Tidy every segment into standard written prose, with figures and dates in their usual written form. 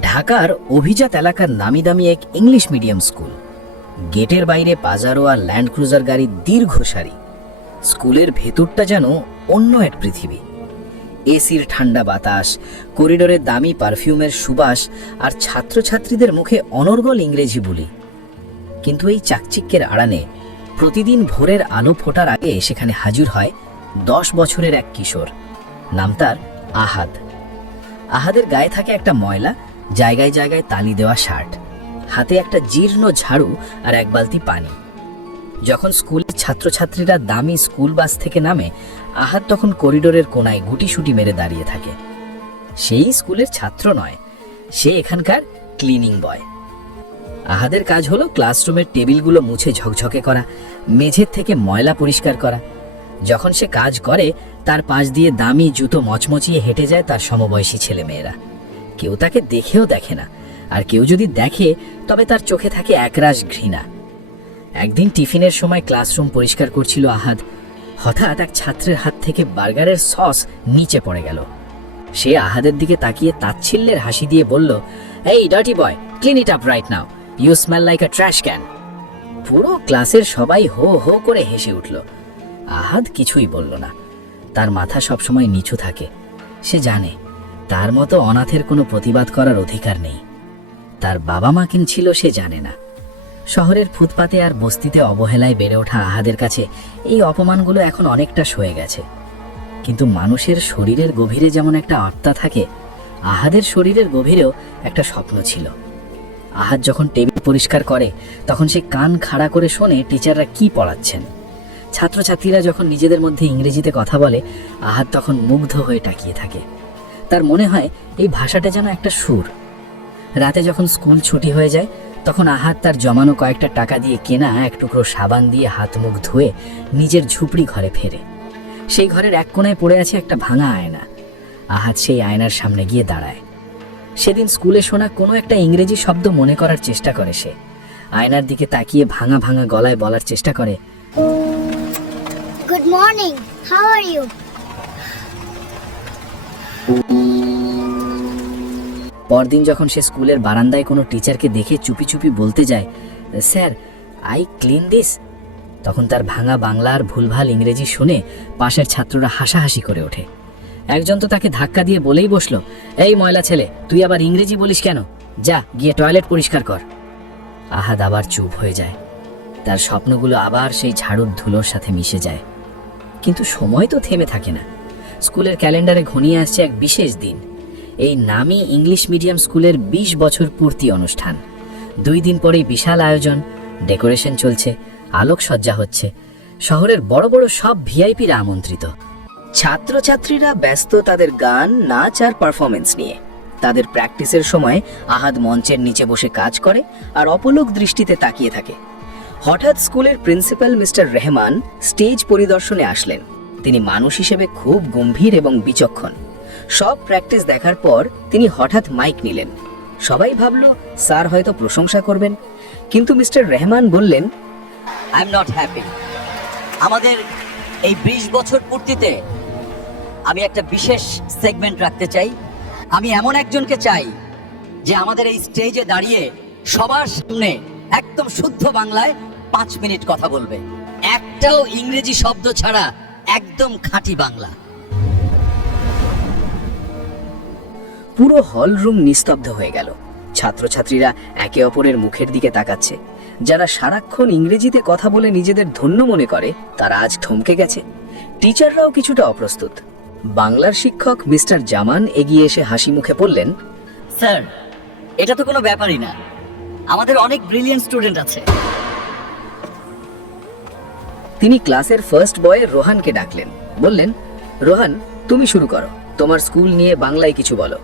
ঢাকার অভিজাত এলাকার নামিদামি এক ইংলিশ মিডিয়াম স্কুল। গেটের বাইরে পাজারো আর ল্যান্ড ক্রুজার গাড়ির দীর্ঘ সারি। স্কুলের ভেতরটা যেন অন্য এক পৃথিবী। এসির ঠান্ডা বাতাস, করিডোরে দামি পারফিউমের সুবাস আর ছাত্রছাত্রীদের মুখে অনর্গল ইংরেজি বুলি। কিন্তু এই চাকচিক্যের আড়ালে প্রতিদিন ভোরের আলো ফোটার আগে সেখানে হাজির হয় 10 বছরের এক কিশোর। নাম তার আহাদ। আহাদের গায়ে থাকে একটা ময়লা, জায়গায় জায়গায় তালি দেওয়া শার্ট, হাতে একটা জীর্ণ ঝাড়ু আর এক বালতি পানি। যখন স্কুলের ছাত্রছাত্রীরা দামি স্কুল বাস থেকে নামে, আহাদ তখন করিডোরের কোনায় গুটিসুটি মেরে দাঁড়িয়ে থাকে। সেই স্কুলের ছাত্র নয়, সে এখানকার ক্লিনিং বয়। আহাদের কাজ হলো ক্লাসরুমের টেবিলগুলো মুছে ঝকঝকে করা, মেঝের থেকে ময়লা পরিষ্কার করা। যখন সে কাজ করে, তার পাশ দিয়ে দামি জুতো মচমচিয়ে হেঁটে যায় তার সমবয়সী ছেলেমেয়েরা। কেউ তাকে দেখেও দেখে না, আর কেউ যদি দেখে তবে তার চোখে থাকে একরাশ ঘৃণা। একদিন টিফিনের সময় ক্লাসরুম পরিষ্কার করছিল আহাদ। হঠাৎ এক ছাত্রের হাত থেকে বার্গারের সস নিচে পড়ে গেল। সে আহাদের দিকে তাকিয়ে তাচ্ছিল্যের হাসি দিয়ে বলল, এই dirty boy, clean it up right now, you smell like a trash can. পুরো ক্লাসের সবাই হো হো করে হেসে উঠল। আহাদ কিছুই বলল না। তার মাথা সবসময় নিচু থাকে। সে জানে তার মতো অনাথের কোনো প্রতিবাদ করার অধিকার নেই। তার বাবা মা কিন ছিল সে জানে না। শহরের ফুটপাতে আর বস্তিতে অবহেলায় বেড়ে ওঠা আহাদের কাছে এই অপমানগুলো এখন অনেকটা সয়ে গেছে। কিন্তু মানুষের শরীরের গভীরে যেমন একটা আত্মা থাকে, আহাদের শরীরের গভীরেও একটা স্বপ্ন ছিল। আহাদ যখন টেবিল পরিষ্কার করে, তখন সে কান খাড়া করে শোনে টিচাররা কি পড়াচ্ছেন। ছাত্রছাত্রীরা যখন নিজেদের মধ্যে ইংরেজিতে কথা বলে, আহাদ তখন মুগ্ধ হয়ে তাকিয়ে থাকে। তার মনে হয় এই ভাষাটা যেন একটা সুর। রাতে যখন স্কুল ছুটি হয়ে যায়, তখন আহাদ তার জমানো কয়েকটা টাকা দিয়ে কেনা এক টুকরো সাবান দিয়ে হাত মুখ ধুয়ে নিজের ঝুপড়ি ঘরে ফেরে। সেই ঘরের এক কোণায় পড়ে আছে একটা ভাঙা আয়না। আহাদ সেই আয়নার সামনে গিয়ে দাঁড়ায়। সেদিন স্কুলে শোনা কোনো একটা ইংরেজি শব্দ মনে করার চেষ্টা করে সে। আয়নার দিকে তাকিয়ে ভাঙা ভাঙা গলায় বলার চেষ্টা করে, good morning, how are you? পরদিন যখন সে স্কুলের বারান্দায় কোনো টিচারকে দেখে চুপি চুপি বলতে যায়, স্যার, আই ক্লিন দিস, তখন তার ভাঙা বাংলা আর ভুলভাল ইংরেজি শুনে পাশের ছাত্ররা হাসাহাসি করে ওঠে। একজন তো তাকে ধাক্কা দিয়ে বলেই বসলো, এই ময়লা ছেলে, তুই আবার ইংরেজি বলিস কেন? যা গিয়ে টয়লেট পরিষ্কার কর। আহাদ আবার চুপ হয়ে যায়। তার স্বপ্নগুলো আবার সেই ঝাড়ুর ধুলোর সাথে মিশে যায়। কিন্তু সময় তো থেমে থাকে না। স্কুলের ক্যালেন্ডারে ঘনিয়ে আসছে এক বিশেষ দিন, এই নামি ইংলিশ মিডিয়াম স্কুলের 20 বছর পূর্তি অনুষ্ঠান। 2 দিন পরেই বিশাল আয়োজন, ডেকোরেশন চলছে, আলোকসজ্জা হচ্ছে, শহরের বড় বড় সব ভিআইপিরা আমন্ত্রিত। ছাত্রছাত্রীরা ব্যস্ত তাদের গান, নাচ আর পারফরমেন্স নিয়ে। তাদের প্র্যাকটিসের সময় আহাদ মঞ্চের নিচে বসে কাজ করে আর অপলক দৃষ্টিতে তাকিয়ে থাকে। হঠাৎ স্কুলের প্রিন্সিপাল মিস্টার রেহমান স্টেজ পরিদর্শনে আসলেন। তিনি মানুষ হিসেবে খুব গম্ভীর এবং বিচক্ষণ। সব প্র্যাকটিস দেখার পর তিনি হঠাৎ মাইক নিলেন। সবাই ভাবল স্যার হয়তো প্রশংসা করবেন, কিন্তু মিস্টার রেহমান বললেন, আই এম নট হ্যাপি। আমাদের এই 20 বছর পূর্তিতে আমি একটা বিশেষ সেগমেন্ট রাখতে চাই। আমি এমন একজনকে চাই যে আমাদের এই স্টেজে দাঁড়িয়ে সবার সামনে একদম শুদ্ধ বাংলায় 5 মিনিট কথা বলবে, একটাও ইংরেজি শব্দ ছাড়া, একদম খাঁটি বাংলা। পুরো হল রুম নিস্তব্ধ হয়ে গেল। ছাত্রছাত্রীরা একে অপরের মুখের দিকে তাকাচ্ছে। যারা সারাক্ষণ ইংরেজিতে কথা বলে নিজেদের ধন্য মনে করে, তারা আজ থমকে গেছে। টিচাররাও কিছুটা অপ্রস্তুত। বাংলার শিক্ষক মিস্টার জামান এগিয়ে এসে হাসি মুখে বললেন, স্যার, এটা তো কোনো ব্যাপারই না, আমাদের অনেক ব্রিলিয়েন্ট স্টুডেন্ট আছে। তিনি ক্লাসের ফার্স্ট বয় রোহানকে ডাকলেন। বললেন, রোহান, তুমি শুরু করো, তোমার স্কুল নিয়ে বাংলায় কিছু বলো।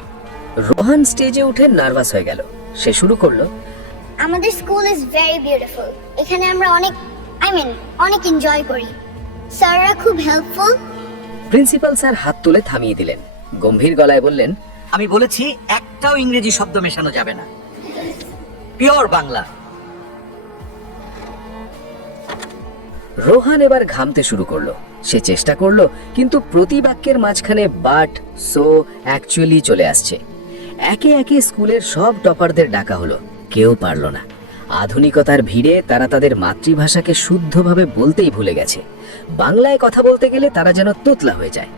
রোহান স্টেজে উঠে নার্ভাস হয়ে গেল। সে শুরু করলো, আমাদের স্কুল ইজ ভেরি বিউটিফুল। এখানে আমরা অনেক এনজয় করি। স্যাররা খুব হেল্পফুল। প্রিন্সিপাল স্যার হাত তুলে থামিয়ে দিলেন। গম্ভীর গলায় বললেন, আমি বলেছি একটাও ইংরেজি শব্দ মেশানো যাবে না, পিওর বাংলা। রোহান এবার ঘামতে শুরু করলো। সে চেষ্টা করলো, কিন্তু প্রতি বাক্যের মাঝখানে বাট, সো, অ্যাকচুয়ালি চলে আসছে। একে একে স্কুলের সব টপারদের ডাকা হলো, কেউ পারল না। আধুনিকতার ভিড়ে তারা তাদের মাতৃভাষাকে শুদ্ধভাবে বলতেই ভুলে গেছে। বাংলায় কথা বলতে গেলে তারা যেন তোতলা হয়ে যায়।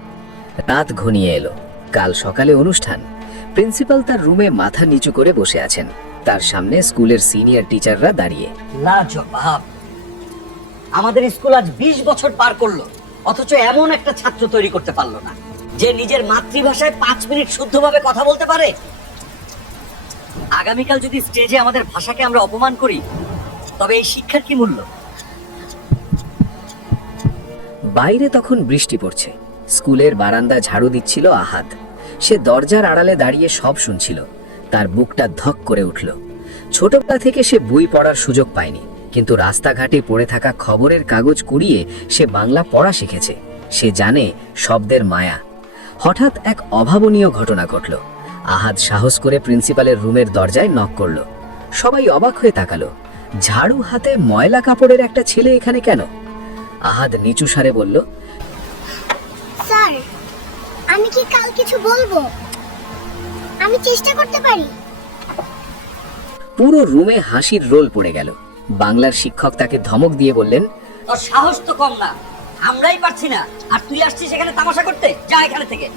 রাত ঘনিয়ে এলো। কাল সকালে অনুষ্ঠান। প্রিন্সিপাল তার রুমে মাথা নিচু করে বসে আছেন। তার সামনে স্কুলের সিনিয়র টিচাররা দাঁড়িয়ে। লাজবাব! আমাদের স্কুল আজ 20 বছর পার করলো, অথচ এমন একটা ছাত্র তৈরি করতে পারলো না যে নিজের মাতৃভাষায় 5 মিনিট শুদ্ধভাবে কথা বলতে পারে। আগামীকাল যদি স্টেজে আমাদের ভাষাকে আমরা অপমান করি, তবে এই শিক্ষার কি মূল্য? বাইরে তখন বৃষ্টি পড়ছে। স্কুলের বারান্দা ঝাড়ু দিচ্ছিল আহাদ। সে দরজার আড়ালে দাঁড়িয়ে সব শুনছিল। তার বুকটা ধক করে উঠল। ছোটবেলা থেকে সে বই পড়ার সুযোগ পায়নি, কিন্তু রাস্তাঘাটে পড়ে থাকা খবরের কাগজ কুড়িয়ে সে বাংলা পড়া শিখেছে। সে জানে শব্দের মায়া। হঠাৎ এক অভাবনীয় ঘটনা ঘটল। আহাদ সাহস করে প্রিন্সিপালের রুমের দরজায় নক করল। সবাই অবাক হয়ে তাকালো। ঝাড়ু হাতে ময়লা কাপড়ের একটা ছেলে এখানে কেন? আহাদ নিচু স্বরে বলল, স্যার, আমি কি কাল কিছু বলবো? আমি চেষ্টা করতে পারি। পুরো রুমে হাসির রোল পড়ে গেল। বাংলার শিক্ষক তাকে ধমক দিয়ে বললেন, তোর সাহস তো কম না, আমরাই পারছি না, আর তুই আসছিস এখানে তামাশা করতে? যা এখানে থেকে।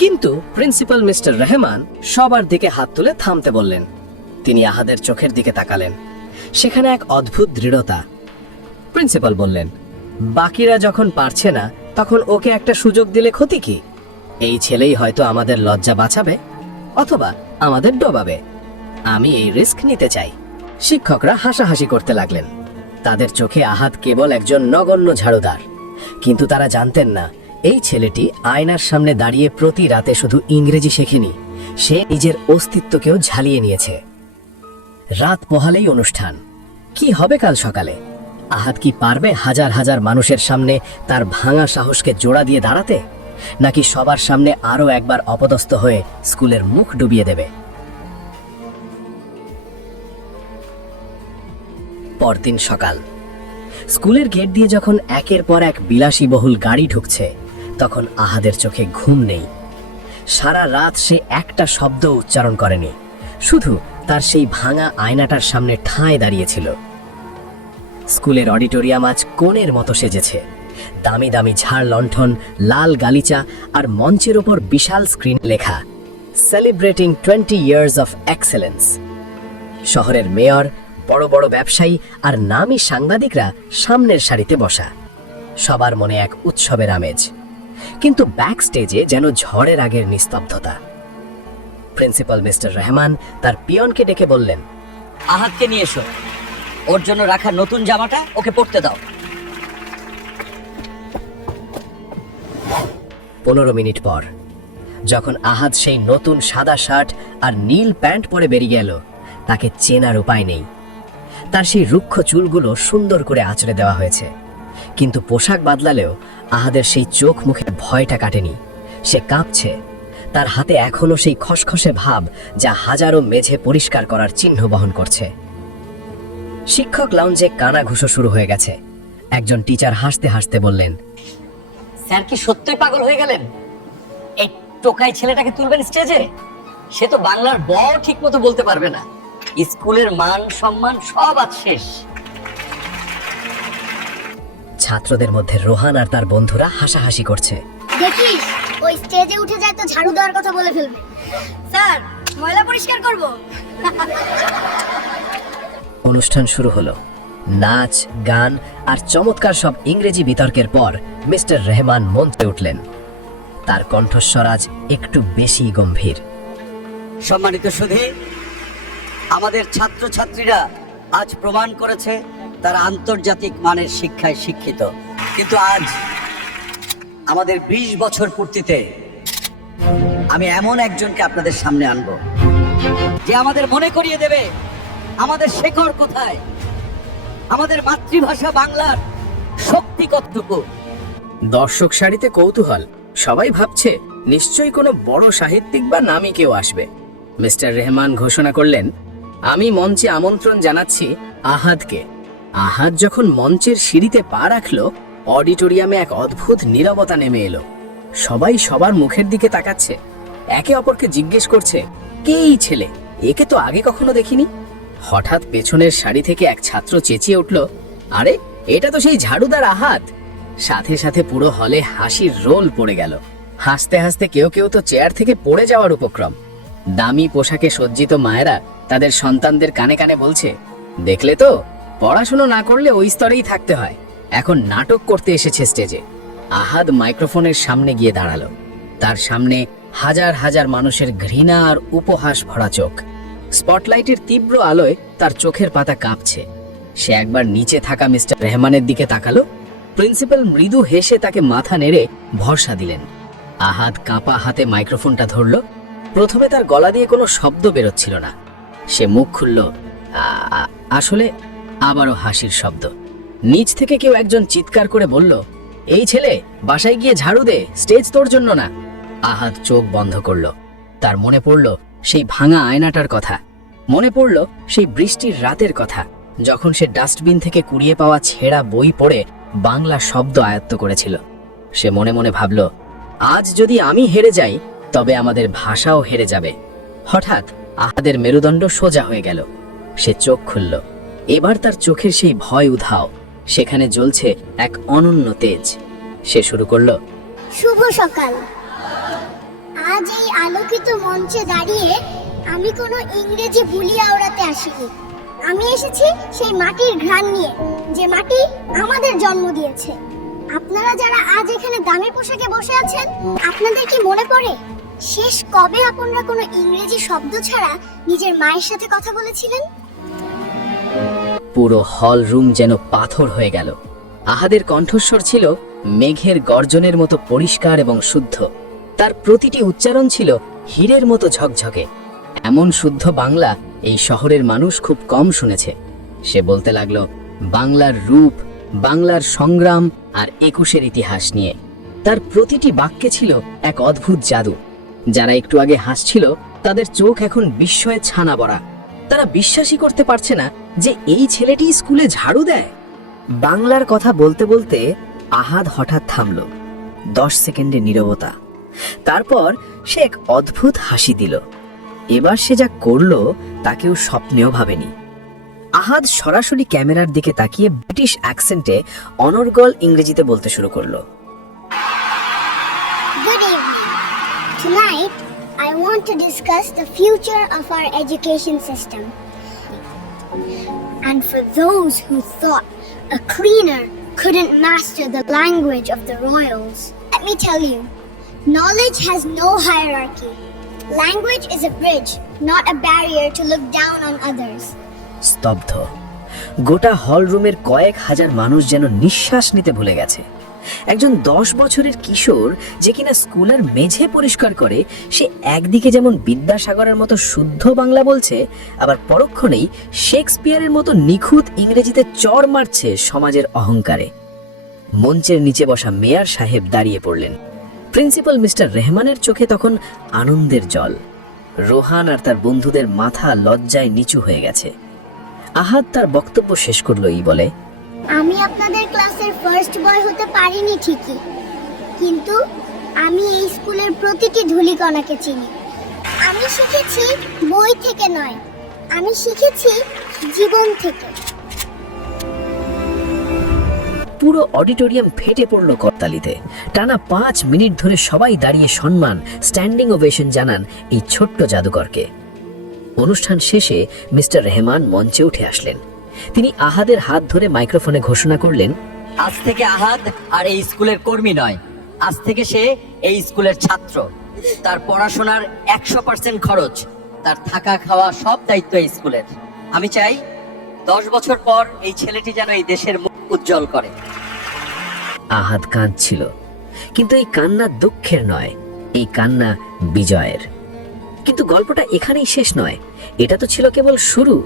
কিন্তু প্রিন্সিপাল মিস্টার রহমান সবার দিকে হাত তুলে থামতে বললেন। তিনি আহাদের চোখের দিকে তাকালেন। সেখানে এক অদ্ভুত দৃঢ়তা। প্রিন্সিপাল বললেন, বাকিরা যখন পারছে না, তখন ওকে একটা সুযোগ দিলে ক্ষতি কি? এই ছেলেই হয়তো আমাদের লজ্জা বাঁচাবে, অথবা আমাদের ডোবাবে। আমি এই রিস্ক নিতে চাই। শিক্ষকরা হাসাহাসি করতে লাগলেন। তাদের চোখে আহাদ কেবল একজন নগণ্য ঝাড়ুদার। কিন্তু তারা জানতেন না, এই ছেলেটি আয়নার সামনে দাঁড়িয়ে প্রতি রাতে শুধু ইংরেজি শেখেনি, সে নিজের অস্তিত্বকেও ঝালিয়ে নিয়েছে। রাত পোহালেই অনুষ্ঠান। কি হবে কাল সকালে? আহাদ কি পারবে হাজার হাজার মানুষের সামনে তার ভাঙা সাহসকে জোড়া দিয়ে দাঁড়াতে, নাকি সবার সামনে আরো একবার অপদস্থ হয়ে স্কুলের মুখ ডুবিয়ে দেবে? পরদিন সকাল। স্কুলের গেট দিয়ে যখন একের পর এক বিলাসীবহুল গাড়ি ঢুকছে, তখন আহাদের চোখে ঘুম নেই। সারা রাত সে একটা শব্দ উচ্চারণ করেনি, শুধু তার সেই ভাঙা আয়নাটার সামনে ঠাঁই দাঁড়িয়েছিল। স্কুলের অডিটোরিয়াম আজ কোণের মতো সেজেছে। দামি দামি ঝাড় লণ্ঠন, লাল গালিচা, আর মঞ্চের ওপর বিশাল স্ক্রিন লেখা, সেলিব্রেটিং 20 ইয়ার্স অফ এক্সেলেন্স। শহরের মেয়র, বড় বড় ব্যবসায়ী আর নামী সাংবাদিকরা সামনের সারিতে বসা। সবার মনে এক উৎসবের আমেজ। কিন্তু ব্যাক স্টেজে যেন ঝড়ের আগের নিস্তব্ধতা। প্রিন্সিপাল মিস্টার রহমান তার পিয়নকে ডেকে বললেন, আহাদকে নিয়ে এসো, ওর জন্য রাখা নতুন জামাটা ওকে পরতে দাও। 15 মিনিট পর, যখন আহাদ সেই নতুন সাদা শার্ট আর নীল প্যান্ট পরে বেরিয়ে গেল, তাকে চেনার উপায় নেই। তার সেই রুক্ষ চুলগুলো সুন্দর করে আঁচড়ে দেওয়া হয়েছে, কিন্তু পোশাক বদলালেও আহাদের সেই চোখ মুখের ভয়টা কাটেনি। সে কাঁপছে। তার হাতে এখনো সেই খসখসে ভাব, যা হাজারো মেঝে পরিষ্কার করার চিহ্ন বহন করছে। শিক্ষক লাউঞ্জে কানাঘুষো শুরু হয়ে গেছে। একজন টিচার হাসতে হাসতে বললেন, স্যার কি সত্যই পাগল হয়ে গেলেন? এই টোকাই ছেলেটাকে তুলবেন স্টেজে? সে তো বাংলার ব ঠিক মতো বলতে পারবে না। স্কুলের মান সম্মান সব আজ শেষ। ছাত্রদের মধ্যে রোহান আর তার বন্ধুরা হাসাহাসি করছে। দেখিস, ওই স্টেজে উঠে যায় তো ঝাড়ু দেওয়ার কথা বলে ফেলবে। স্যার, ময়লা পরিষ্কার করব। অনুষ্ঠান শুরু হলো। নাচ, গান আর চমৎকার সব ইংরেজি বিতর্কের পর মিস্টার রহমান মঞ্চে উঠলেন। তার কণ্ঠস্বর আজ একটু বেশি গম্ভীর। সম্মানিত সুধী, আমাদের ছাত্রছাত্রীরা আজ প্রমাণ করেছে তারা আন্তর্জাতিক মানের শিক্ষায় শিক্ষিত। কিন্তু আজ আমাদের 20 বছর পূর্তিতে আমি এমন একজনকে আপনাদের সামনে আনব, যে আমাদের মনে করিয়ে দেবে আমাদের শেকড় কোথায়, আমাদের মাতৃভাষা বাংলার শক্তি কতটুকু। দর্শক সারিতে কৌতূহল। সবাই ভাবছে নিশ্চয়ই কোনো বড় সাহিত্যিক বা নামী কেউ আসবে। মিস্টার রহমান ঘোষণা করলেন, আমি মঞ্চে আমন্ত্রণ জানাচ্ছি আহাদকে। আহাদ যখন মঞ্চের সিঁড়িতে পা রাখল, অডিটোরিয়ামে এক অদ্ভুত নীরবতা নেমে এলো। সবাই সবার মুখের দিকে তাকাচ্ছে, একে অপরকে জিজ্ঞেস করছে, কে এই ছেলে? একে তো আগে কখনো দেখিনি। হঠাৎ পেছনের সারি থেকে এক ছাত্র চেঁচিয়ে উঠল, আরে এটা তো সেই ঝাড়ুদার আহাদ। সাথে সাথে পুরো হলে হাসির রোল পড়ে গেল। হাসতে হাসতে কেউ কেউ তো চেয়ার থেকে পড়ে যাওয়ার উপক্রম। দামি পোশাকে সজ্জিত মায়েরা তাদের সন্তানদের কানে কানে বলছে, দেখলে তো, পড়াশুনো না করলে ওই স্তরেই থাকতে হয়, এখন নাটক করতে এসেছে স্টেজে। আহাদ মাইক্রোফোনের সামনে গিয়ে দাঁড়ালো। তার সামনে হাজার হাজার মানুষের ঘৃণা আর উপহাস ভরা চোখ। স্পটলাইটের তীব্র আলোয় তার চোখের পাতা কাঁপছে। সে একবার নিচে থাকা মিস্টার রেহমানের দিকে তাকালো। প্রিন্সিপাল মৃদু হেসে তাকে মাথা নেড়ে ভরসা দিলেন। আহাদ কাঁপা হাতে মাইক্রোফোনটা ধরল। প্রথমে তার গলা দিয়ে কোনো শব্দ বেরোচ্ছিল না। সে মুখ খুলল, আসলে আবারও হাসির শব্দ। নিচ থেকে কেউ একজন চিৎকার করে বলল, এই ছেলে, বাসায় গিয়ে ঝাড়ু দে, স্টেজ তোর জন্য না। আহাদ চোখ বন্ধ করল। তার মনে পড়ল সেই ভাঙা আয়নাটার কথা, মনে পড়ল সেই বৃষ্টির রাতের কথা, যখন সে ডাস্টবিন থেকে কুড়িয়ে পাওয়া ছেঁড়া বই পড়ে বাংলা শব্দ আয়ত্ত করেছিল। সে মনে মনে ভাবল, আজ যদি আমি হেরে যাই তবে আমাদের ভাষাও হেরে যাবে। হঠাৎ আহাদের মেরুদণ্ড সোজা হয়ে গেল। সে চোখ খুলল। এবার তার চোখের সেই ভয় উধাও, সেখানে জ্বলছে এক অনন্য তেজ। সে শুরু করলো, শুভ সকাল। আজ এই আলোকিত মঞ্চে দাঁড়িয়ে আমি কোনো ইংরেজি বুলি আওড়াতে আসিনি। আমি এসেছি সেই মাটির ঘ্রাণ নিয়ে, যে মাটি আমাদের জন্ম দিয়েছে। আপনারা যারা আজ এখানে দামি পোশাকে বসে আছেন, আপনাদের কি মনে পড়ে শেষ কবে আপনারা কোনো ইংরেজি শব্দ ছাড়া নিজের মায়ের সাথে কথা বলেছিলেন? পুরো হল রুম যেন পাথর হয়ে গেল। আহাদের কণ্ঠস্বর ছিল মেঘের গর্জনের মতো পরিষ্কার এবং শুদ্ধ। তার প্রতিটি উচ্চারণ ছিল হীরের মতো ঝকঝকে। এমন শুদ্ধ বাংলা এই শহরের মানুষ খুব কম শুনেছে। সে বলতে লাগলো বাংলার রূপ, বাংলার সংগ্রাম আর ২১-এর ইতিহাস নিয়ে। তার প্রতিটি বাক্যে ছিল এক অদ্ভুত জাদু। যারা একটু আগে হাসছিল তাদের চোখ এখন বিস্ময়ে ছানা বড়া। তারা বিশ্বাসই করতে পারছে না যে এই ছেলেটি স্কুলে ঝাড়ু দেয়। বাংলার কথা বলতে বলতে আহাদ হঠাৎ থামল। 10 সেকেন্ডের নীরবতা। তারপর সে এক অদ্ভুত হাসি দিল। এবার সে যা করলো তা কেউ স্বপ্নেও ভাবেনি। আহাদ সরাসরি ক্যামেরার দিকে তাকিয়ে ব্রিটিশ অ্যাকসেন্টে অনর্গল ইংরেজিতে বলতে শুরু করলো, Good evening. Tonight, I want to discuss the future of our education system. And for those who thought a cleaner couldn't master the language of the royals, let me tell you, knowledge has no hierarchy. Language is a bridge, not a barrier to look down on others. স্তব্ধ। গোটা হল রুমের কয়েক হাজার মানুষ যেন নিঃশ্বাস নিতে ভুলে গেছে। একজন 10 বছরের কিশোর যে কিনা স্কুলের মেঝে পরিষ্কার করে, সে একদিকে যেমন বিদ্যাসাগরের মতো শুদ্ধ বাংলা বলছে, আবার পরক্ষণেই শেক্সপিয়ারের মতো নিখুঁত ইংরেজিতে চড় মারছে সমাজের অহংকারে। মঞ্চের নিচে বসা মেয়র সাহেব দাঁড়িয়ে পড়লেন। প্রিন্সিপাল মিস্টার রেহমানের চোখে তখন আনন্দের জল। রোহান আর তার বন্ধুদের মাথা লজ্জায় নিচু হয়ে গেছে। আহাদ তার বক্তব্য শেষ করলো এই বলে, আমি আপনাদের ক্লাসের ফার্স্ট বয় হতে পারিনি ঠিকই, কিন্তু আমি এই স্কুলের প্রতিটি ধূলিকণাকে চিনি। আমি শিখেছি বই থেকে নয়, আমি শিখেছি জীবন থেকে। পুরো অডিটোরিয়াম ফেটে পড়ল করতালিতে। টানা 5 মিনিট ধরে সবাই দাঁড়িয়ে সম্মান, স্ট্যান্ডিং ওভেশন জানান এই ছোট্ট জাদুকরকে। অনুষ্ঠান শেষে মিস্টার রেহমান মঞ্চে উঠে আসলেন। তিনি আহাদের হাত ধরে মাইক্রোফোনে ঘোষণা করলেন, আজ থেকে আহাদ আর এই স্কুলের কর্মী নয়, আজ থেকে সে এই স্কুলের ছাত্র। তার পড়াশোনার 100% খরচ, তার থাকা খাওয়া সব দায়িত্ব এই স্কুলের। আমি চাই 10 বছর পর এই ছেলেটি যেন এই দেশের মুখ উজ্জ্বল করে। আহাদ কাঁদছিল, কিন্তু এই কান্না দুঃখের নয়, এই কান্না বিজয়ের। কিন্তু গল্পটা এখানেই শেষ নয়, এটা তো ছিল কেবল শুরু।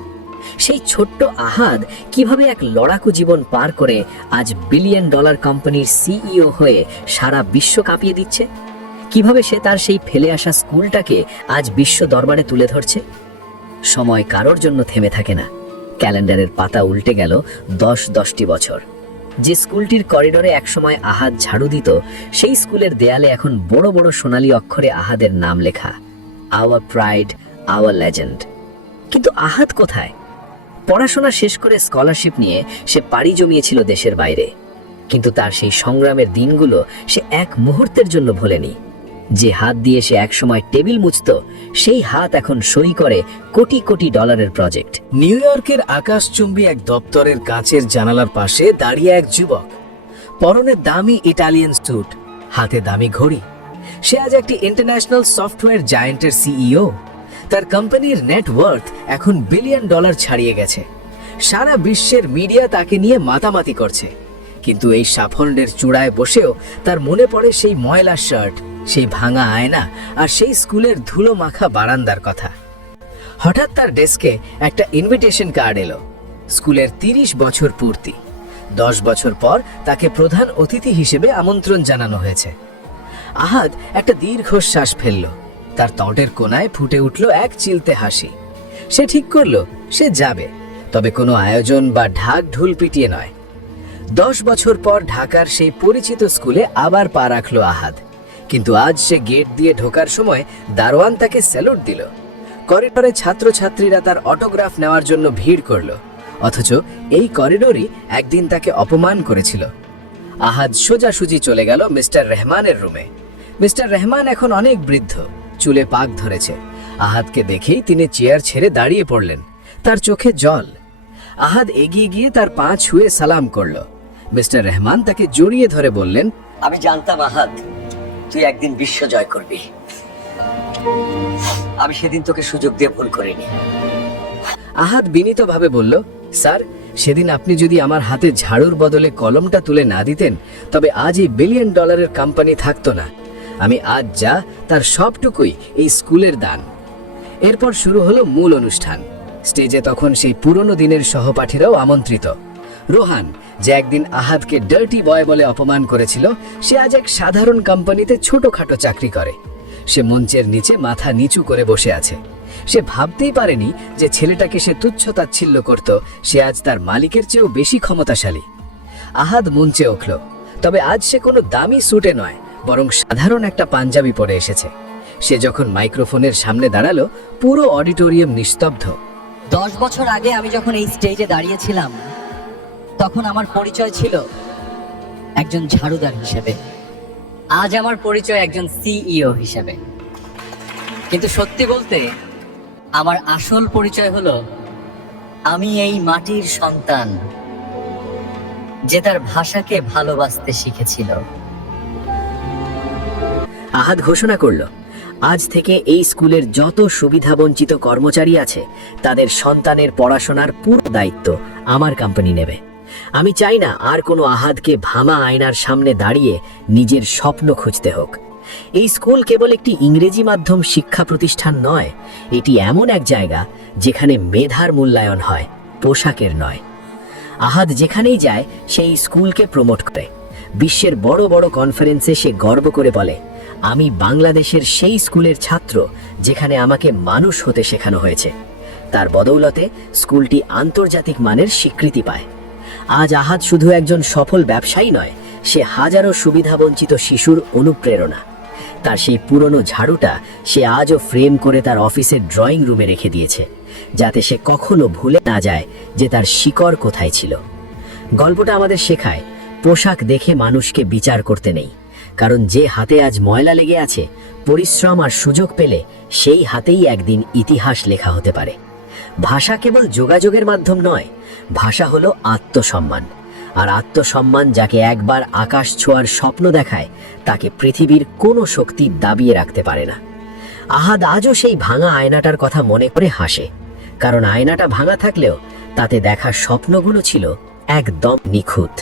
সেই ছোট্ট আহাদ কিভাবে এক লড়াকু জীবন পার করে আজ $1 বিলিয়ন কোম্পানির সিইও হয়ে সারা বিশ্ব কাঁপিয়ে দিচ্ছে, কিভাবে সে তার সেই ফেলে আসা স্কুলটাকে আজ বিশ্ব দরবারে তুলে ধরছে। সময় কারোর জন্য থেমে থাকে না। ক্যালেন্ডারের পাতা উল্টে গেল 10-10টি বছর। যে স্কুলটির করিডোরে একসময় আহাদ ঝাড়ু দিত, সেই স্কুলের দেয়ালে এখন বড় বড় সোনালী অক্ষরে আহাদের নাম লেখা, আওয়ার প্রাইড, আওয়ার লেজেন্ড। কিন্তু আহাদ কোথায়? পড়াশোনা শেষ করে স্কলারশিপ নিয়ে সে পাড়ি জমিয়েছিল দেশের বাইরে, কিন্তু তার সেই সংগ্রামের দিনগুলো সে এক মুহূর্তের জন্য ভোলেনি। যে হাত দিয়ে সে একসময় টেবিল মুছত, সেই হাত এখন সই করে কোটি কোটি ডলারের প্রজেক্ট। নিউ ইয়র্কের আকাশচুম্বী এক দপ্তরের কাঁচের জানালার পাশে দাঁড়িয়ে এক যুবক, পরনে দামি ইটালিয়ান স্যুট, হাতে দামি ঘড়ি। সে আজ একটি ইন্টারন্যাশনাল সফটওয়্যার জায়ান্টের সিইও। তার কোম্পানির নেটওয়ার্থ এখন $1 বিলিয়ন ছাড়িয়ে গেছে। সারা বিশ্বের মিডিয়া তাকে নিয়ে মাতামাতি করছে, কিন্তু এই সাফল্যের চূড়ায় বসেও তার মনে পড়ে সেই ময়লা শার্ট, সেই ভাঙা আয়না আর সেই স্কুলের ধুলো মাখা বারান্দার কথা। হঠাৎ তার ডেস্কে একটা ইনভিটেশন কার্ড এলো। স্কুলের 30 বছর পূর্তি। 10 বছর পর তাকে প্রধান অতিথি হিসেবে আমন্ত্রণ জানানো হয়েছে। আহাদ একটা দীর্ঘশ্বাস ফেলল। তার ত্বটের কোণায় ফুটে উঠল এক চিলতে হাসি। সে ঠিক করলো সে যাবে, তবে কোনো আয়োজন বা ঢাক ঢুল পিটিয়ে নয়। 10 বছর পর ঢাকার সেই পরিচিত স্কুলে আবার পা রাখলো আহাদ। কিন্তু আজ সে গেট দিয়ে ঢোকার সময় দারোয়ান তাকে স্যালুট দিল। করিডোরে ছাত্রছাত্রীরা তার অটোগ্রাফ নেওয়ার জন্য ভিড় করল, অথচ এই করিডোরই একদিন তাকে অপমান করেছিল। আহাদ সোজাসুজি চলে গেল মিস্টার রহমানের রুমে। মিস্টার রহমান এখন অনেক বৃদ্ধ, চুলে পাক ধরেছে। আহাদকে দেখেই তিনি চেয়ার ছেড়ে দাঁড়িয়ে পড়লেন, তার চোখে জল। আহাদ এগিয়ে গিয়ে তার পা ছুঁয়ে সালাম করল। মিস্টার রহমান তাকে জড়িয়ে ধরে বললেন, আমি জানতাম আহাদ, তুই একদিন বিশ্ব জয় করবি। আমি সেদিন তোকে সুযোগ দিয়ে ভুল করিনি। আহাদ বিনীতভাবে বলল, স্যার, সেদিন আপনি যদি আমার হাতে ঝাড়ুর বদলে কলমটা তুলে না দিতেন, তবে আজ এই $1 বিলিয়ন কোম্পানি থাকতো না। আমি আজ যা, তার সবটুকুই এই স্কুলের দান। এরপর শুরু হলো মূল অনুষ্ঠান। স্টেজে তখন সেই পুরনো দিনের সহপাঠীরাও আমন্ত্রিত। রোহান, যে একদিন আহাদকে ডার্টি বয় বলে অপমান করেছিল, সে আজ এক সাধারণ কোম্পানিতে ছোটখাটো চাকরি করে। সে মঞ্চের নিচে মাথা নিচু করে বসে আছে। সে ভাবতেই পারেনি যে ছেলেটাকে সে তুচ্ছ-তাচ্ছিল্য করত, সে আজ তার মালিকের চেয়েও বেশি ক্ষমতাশালী। আহাদ মঞ্চে উঠল, তবে আজ সে কোনো দামি স্যুটে নয়, বরং সাধারণ একটা পাঞ্জাবি পরে এসেছে। সে যখন মাইক্রোফোনের সামনে দাঁড়ালো, পুরো অডিটোরিয়াম নিস্তব্ধ। 10 বছর আগে আমি যখন এই স্টেজে দাঁড়িয়েছিলাম, তখন আমার পরিচয় ছিল একজন ঝাড়ুদার হিসেবে। আজ আমার পরিচয় একজন সিইও হিসেবে। কিন্তু সত্যি বলতে, আমার আসল পরিচয় হলো আমি এই মাটির সন্তান, যে তার ভাষাকে ভালোবাসতে শিখেছিল। আহাদ ঘোষণা করল, আজ থেকে এই স্কুলের যত সুবিধাবঞ্চিত কর্মচারী আছে, তাদের সন্তানের পড়াশোনার পুরো দায়িত্ব আমার কোম্পানি নেবে। আমি চাই না আর কোনো আহাদকে ভাঙা আয়নার সামনে দাঁড়িয়ে নিজের স্বপ্ন খুঁজতে হোক। এই স্কুল কেবল একটি ইংরেজি মাধ্যম শিক্ষা প্রতিষ্ঠান নয়, এটি এমন এক জায়গা যেখানে মেধার মূল্যায়ন হয়, পোশাকের নয়। আহাদ যেখানেই যায় সেই স্কুলকে প্রমোট করে। বিশ্বের বড় বড় কনফারেন্সে সে গর্ব করে বলে, আমি বাংলাদেশের সেই স্কুলের ছাত্র যেখানে আমাকে মানুষ হতে শেখানো হয়েছে। তার বদৌলতে স্কুলটি আন্তর্জাতিক মানের স্বীকৃতি পায়। আজ আহাদ শুধু একজন সফল ব্যবসায়ী নয়, সে হাজারো সুবিধাবঞ্চিত শিশুর অনুপ্রেরণা। তার সেই পুরনো ঝাড়ুটা সে আজও ফ্রেম করে তার অফিসের ড্রয়িং রুমে রেখে দিয়েছে, যাতে সে কখনো ভুলে না যায় যে তার শিকড় কোথায় ছিল। গল্পটা আমাদের শেখায়, পোশাক দেখে মানুষকে বিচার করতে নেই, কারণ যে হাতে আজ ময়লা লেগে আছে, পরিশ্রম আর সুযোগ পেলে সেই হাতেই একদিন ইতিহাস লেখা হতে পারে। ভাষা কেবল যোগাযোগের মাধ্যম নয়, ভাষা হলো আত্মসম্মান। আর আত্মসম্মান যাকে একবার আকাশ ছোঁয়ার স্বপ্ন দেখায়, তাকে পৃথিবীর কোনো শক্তি দাবিয়ে রাখতে পারে না। আহাদ আজও সেই ভাঙা আয়নাটার কথা মনে করে হাসে, কারণ আয়নাটা ভাঙা থাকলেও তাতে দেখা স্বপ্নগুলো ছিল একদম নিখুঁত।